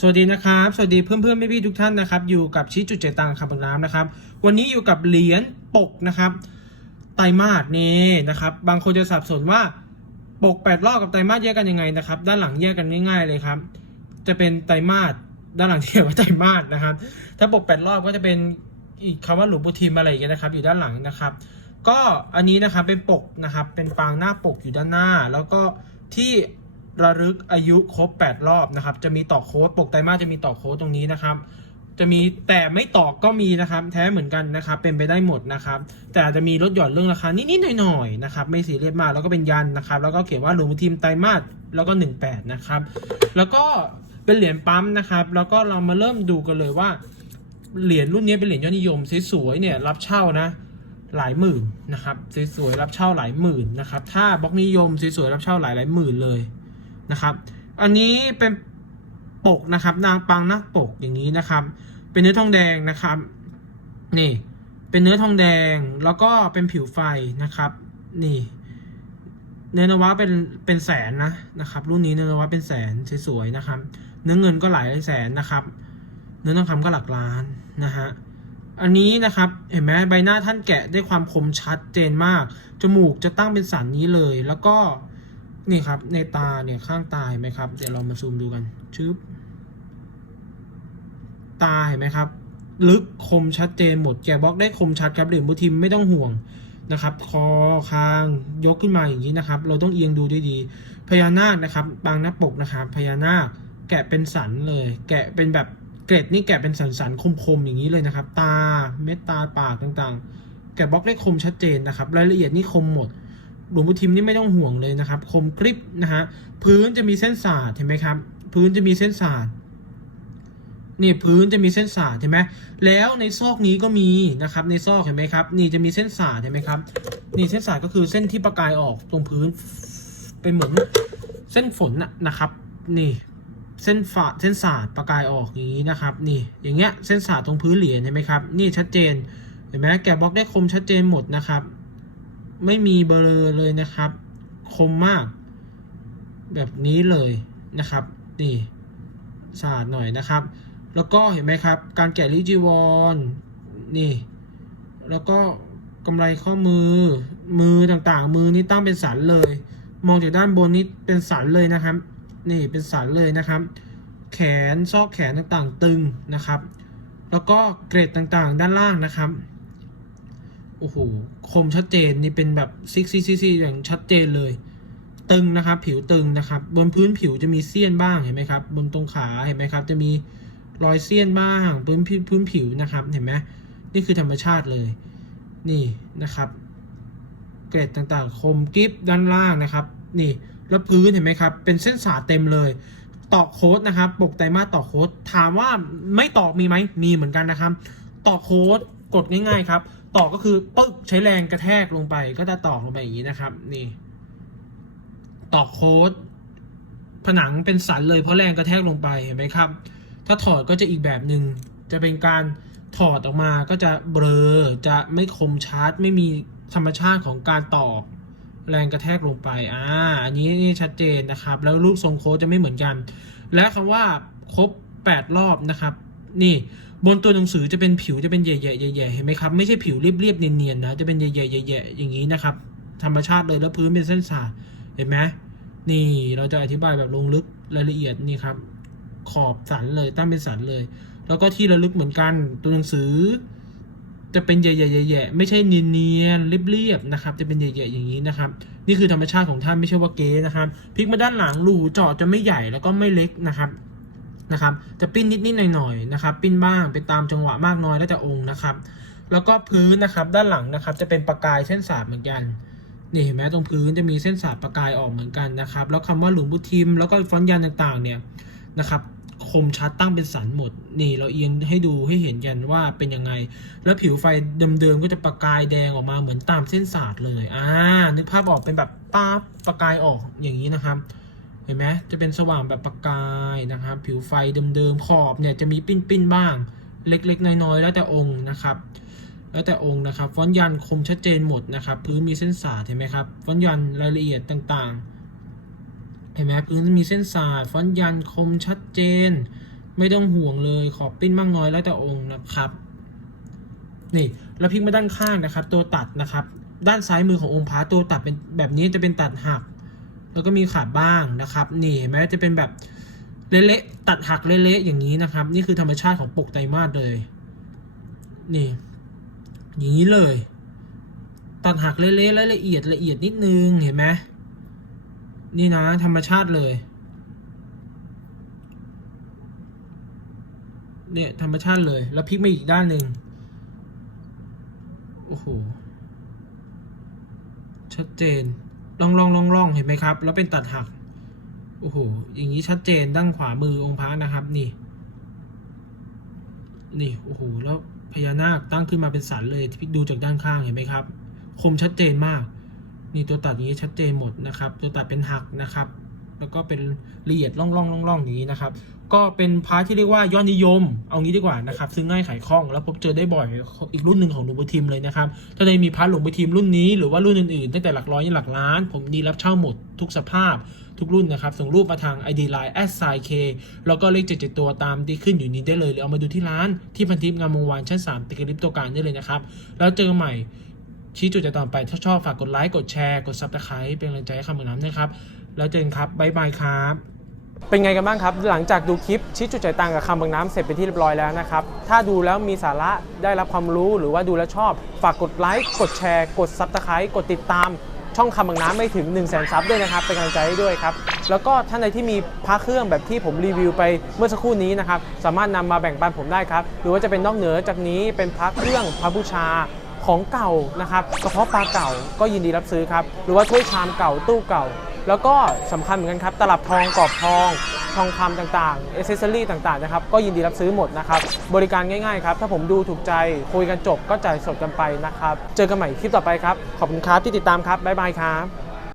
สวัสดีนะครับ สวัสดีเพื่อนเพื่อนๆพี่ทุกท่านนะครับ อยู่กับชี้จุดเจตังคำบางน้ำนะครับ วันนี้อยู่กับเหรียญปกนะครับ ไตรมาสนี่นะครับ บางคนจะสับสนว่าปกแปดรอบกับไตรมาสแยกกันยังไงนะครับ ด้านหลังแยกกันง่าย ๆเลยครับ จะเป็นไตรมาสด้านหลังเขียนว่าไตรมาสนะครับ ถ้าปกแปดรอบก็จะเป็นอีกคำว่าหลวงปู่ทิมอะไรอย่างเงี้ยนะครับ อยู่ด้านหลังนะครับ ก็อันนี้นะครับเป็นปกนะครับ เป็นปางหน้าปกอยู่ด้านหน้า แล้วก็ที่ ระลึกอายุครบ 8 รอบนะครับ จะมีต่อโค้ดปกไตรมาสจะมีต่อโค้ดตรงนี้นะครับ จะมีแต่ไม่ต่อก็มีนะครับ แท้เหมือนกันนะครับ เป็นไปได้หมดนะครับ แต่อาจจะมีลดหย่อนเรื่องราคานิดๆหน่อยๆนะครับไม่ซีเรียสมากแล้วก็เป็นยันนะครับ แล้วก็เขียนว่าหลวงปู่ทิมไตรมาสแล้วก็ 18 นะครับ แล้วก็เป็นเหรียญปั๊มนะครับ แล้วก็เรามาเริ่มดูกันเลยว่าเหรียญรุ่นนี้เป็นเหรียญยอดนิยมสวยๆเนี่ยรับเช่านะหลายหมื่นนะครับสวยๆรับเช่าหลายหมื่นนะครับถ้าบล็อกนิยมสวยๆรับเช่าหลายหลายหมื่นเลย นะครับ อันนี้เป็นปกนะครับ นางปางนักปกอย่างนี้นะครับ เป็นเนื้อทองแดงนะครับ นี่ เป็นเนื้อทองแดงแล้วก็เป็นผิวไฟนะครับ นี่ เนื้อนวะเป็นเป็นแสนนะนะครับ รุ่นนี้เนื้อนวะเป็นแสนสวยๆนะครับ เนื้อเงินก็หลายแสนนะครับ เนื้อทองคำก็หลักล้านนะฮะอันนี้นะครับเห็นไหมใบหน้าท่านแกะได้ความคมชัดเจนมาก จมูกจะตั้งเป็นสันนี้เลย แล้วก็ นี่ครับ ในตาเนี่ยข้างตาเห็นไหมครับ เดี๋ยวเรามาซูมดูกันชึบตาเห็นไหมครับ ลึกคมชัดเจนหมดแกะบล็อกได้คมชัดครับเหรียญบุทิมไม่ต้องห่วงนะครับ คอคางยกขึ้นมาอย่างนี้นะครับ เราต้องเอียงดูดีๆพญานาคนะครับ บางหน้าปกนะครับพญานาคแกะเป็นสันเลย แกะเป็นแบบเกร็ดนี่แกะเป็นสันๆคมๆอย่างนี้เลยนะครับ ตาเม็ดตาปากต่างๆ แกะบล็อกได้คมชัดเจนนะครับ รายละเอียดนี่คมหมด หลวงปู่ทิมนี่ไม่ต้องห่วงเลยนะครับ คมกริบนะฮะพื้นจะมีเส้นสาดเห็นไหมครับ พื้นจะมีเส้นสาดนี่พื้นจะมีเส้นสาดเห็นไหมแล้วในซอกนี้ก็มีนะครับ ในซอกเห็นไหมครับ นี่จะมีเส้นสาดเห็นไหมครับ นี่เส้นสาดก็คือเส้นที่ประกายออกตรงพื้น เป็นเหมือนเส้นฝนนะนะครับ นี่เส้นฝาเส้นสาดประกายออกอย่างนี้นะครับ นี่อย่างเงี้ยเส้นสาดตรงพื้นเหรียญเห็นไหมครับ นี่ชัดเจนเห็นไหมแกะบล็อกได้คมชัดเจนหมดนะครับ ไม่มีเบลอเลยนะครับ คมมาก แบบนี้เลยนะครับ นี่สาดหน่อยนะครับ แล้วก็เห็นไหมครับ การแกะลิจีวรนี่ แล้วก็กำไรข้อมือ มือต่างๆ มือนี่ตั้งเป็นสันเลย มองจากด้านบนนี่เป็นสันเลยนะครับ นี่เป็นสันเลยนะครับ แขนซอกแขนต่างๆ ตึงนะครับ แล้วก็เกรดต่างๆ ด้านล่างนะครับ โอ้โหคมชัดเจนนี่เป็นแบบซิกซี่ซี่อย่างชัดเจนเลย ตึงนะครับ ผิวตึงนะครับ บนพื้นผิวจะมีเสี้ยนบ้างเห็นไหมครับ บนตรงขาเห็นไหมครับ จะมีรอยเสี้ยนบ้างพื้นพื้นผิวนะครับเห็นไหมนี่คือธรรมชาติเลยนี่นะครับเกรดต่างๆ คมกริฟด้านล่างนะครับ นี่แล้วพื้นเห็นไหมครับ เป็นเส้นสาเต็มเลยตอกโค้ดนะครับ ปกไตรมาสตอกโค้ดถามว่าไม่ตอกมีไหมมีเหมือนกันนะครับตอกโค้ด กดง่ายๆครับ ตอกก็คือปึ๊กใช้แรงกระแทกลงไปก็จะตอกลงไปอย่างนี้นะครับ นี่ ตอกโค้ดผนังเป็นสันเลยเพราะแรงกระแทกลงไปเห็นไหมครับ ถ้าถอดก็จะอีกแบบหนึ่งจะเป็นการถอดออกมาก็จะเบลอจะไม่คมชาร์จไม่มีธรรมชาติของการตอกแรงกระแทกลงไป อ่า อันนี้นี่ชัดเจนนะครับ แล้วรูปทรงโค้ดจะไม่เหมือนกัน และคำว่าครบ 8 รอบนะครับ นี่บนตัวหนังสือจะเป็นผิวจะเป็นแย่ๆแย่ๆเห็นไหมครับไม่ใช่ผิวเรียบๆเนียนๆนะจะเป็นแย่ๆแย่ๆอย่างนี้นะครับ ธรรมชาติเลยแล้วพื้นเป็นเส้นสาดเห็นไหมนี่เราจะอธิบายแบบลงลึกรายละเอียดนี่ครับ ขอบสันเลยตั้งเป็นสันเลย แล้วก็ที่ระลึกเหมือนกันตัวหนังสือ จะเป็นแย่ๆๆๆไม่ใช่เนียนๆเรียบๆนะครับ จะเป็นแย่ๆอย่างนี้นะครับ นี่คือธรรมชาติของท่านไม่ใช่ว่าเก๊นะครับพลิกมาด้านหลังรูเจาะจะไม่ใหญ่แล้วก็ไม่เล็กนะครับ นะครับ จะปิ้นนิดๆหน่อยๆนะครับ ปิ้นบ้างเป็นตามจังหวะมากน้อยแล้วแต่องค์นะครับ แล้วก็พื้นนะครับด้านหลังนะครับ จะเป็นประกายเส้นสาดเหมือนกันนี่เห็นไหมตรงพื้นจะมีเส้นสาดประกายออกเหมือนกันนะครับ แล้วคำว่าหลวงพุทิมแล้วก็ฟอนต์ยันต่างๆ เนี่ยนะครับคมชัดตั้งเป็นสันหมด นี่เราเอียงให้ดูให้เห็นกันว่าเป็นยังไง แล้วผิวไฟเดิมๆก็จะประกายแดงออกมาเหมือนตามเส้นสาดเลยอ่านึกภาพออกเป็นแบบป้าบประกายออกอย่างนี้นะครับ เห็นไหมจะเป็นสว่างแบบประกายนะครับ ผิวไฟเดิมๆขอบเนี่ยจะมีปิ้นๆบ้าง เล็กๆน้อยๆแล้วแต่องค์นะครับแล้วแต่องค์นะครับฟอนต์ยันคมชัดเจนหมดนะครับพื้นมีเส้นสาดเห็นไหมครับฟอนต์ยันรายละเอียดต่างๆ เห็นไหมพื้นมีเส้นสาดฟอนต์ยันคมชัดเจน ไม่ต้องห่วงเลยขอบปิ้นมากน้อยแล้วแต่องค์นะครับนี่แล้วพลิกมาด้านข้างนะครับ ตัวตัดนะครับ ด้านซ้ายมือขององค์พระตัวตัดเป็นแบบนี้จะเป็นตัดหัก แล้วก็มีขาดบ้างนะครับ นี่เห็นไหมจะเป็นแบบเละๆตัดหักเละๆอย่างนี้นะครับ นี่คือธรรมชาติของปกไตรมาสเลย นี่ อย่างนี้เลย ตัดหักเละๆและละเอียดละเอียดนิดนึงเห็นไหมนี่นะ ธรรมชาติเลย เนี่ยธรรมชาติเลย แล้วพลิกมาอีกด้านหนึ่งโอ้โหชัดเจน ลองลองลองลองเห็นไหมครับ แล้วเป็นตัดหัก โอ้โห อย่างนี้ชัดเจนด้านขวามือองค์พระนะครับ นี่ นี่ โอ้โห แล้วพญานาคตั้งขึ้นมาเป็นสันเลยที่ดูจากด้านข้างเห็นไหมครับ คมชัดเจนมาก นี่ตัวตัดอย่างนี้ชัดเจนหมดนะครับ ตัวตัดเป็นหักนะครับ แล้วก็เป็นละเอียดล่องล่องล่องล่องอย่างนี้นะครับ ก็เป็นพาร์ทที่เรียกว่ายอดนิยม เอางี้ดีกว่านะครับซึ่งง่ายขายคล่อง แล้วพบเจอได้บ่อยอีกรุ่นหนึ่งของหลวงปู่ทิมเลยนะครับ ถ้าได้มีพาร์ทหลวงปู่ทิมรุ่นนี้หรือว่ารุ่นอื่นๆตั้งแต่หลักร้อยยันหลักล้าน ผมดีรับเช่าหมดทุกสภาพทุกรุ่นนะครับ ส่งรูปมาทาง ID Line s i k แล้วก็เลขเจ็ดตัวตามที่ขึ้นอยู่นี้ได้เลยหรือเอามาดูที่ร้านที่พันทิพย์งามวงวานชั้น3ติดกับลิฟต์ตัวกลางได้เลยนะครับแล้วเจอใหม่ชี้จุดจะต่อไปถ้าชอบฝากกดไลค์กดแชร์กดซับสไคร b ์เป็นกำลังใจให้คำเหมือนำนะครับ แล้วเจอกันครับบ๊ายบายครับ เป็นไงกันบ้างครับ หลังจากดูคลิปชี้จุดจ่ายตังค์กับคำบางน้ำเสร็จไปนที่เรียบร้อยแล้วนะครับ ถ้าดูแล้วมีสาระได้รับความรู้หรือว่าดูแล้วชอบ ฝากกดไลค์กดแชร์กดซับสไครต์กดติดตาม ช่องคำบางน้ำไม่ถึง 1 0 0 0 0แสนซับด้วยนะครับ เป็นกำลังใจให้ด้วยครับ แล้วก็ท่านใดที่มีพระเครื่องแบบที่ผมรีวิวไปเมื่อสักครู่นี้นะครับสามารถนำมาแบ่งปันผมได้ครับหรือว่าจะเป็นนอกเหนือจากนี้เป็นพระเครื่องพระบูชาของเก่านะครับกระเพาะปลาเก่าก็ยินดีรับซื้อครับหรือว่าถ้วยชามเก่าตู้เก่า แล้วก็สำคัญเหมือนกันครับ ตลับทองกรอบทอง ทองคำต่างๆเอเซสซอรี่ต่างๆนะครับ ก็ยินดีรับซื้อหมดนะครับ บริการง่ายๆครับ ถ้าผมดูถูกใจ คุยกันจบก็จ่ายสดกันไปนะครับ เจอกันใหม่คลิปต่อไปครับ ขอบคุณครับที่ติดตามครับ บ๊ายบายครับ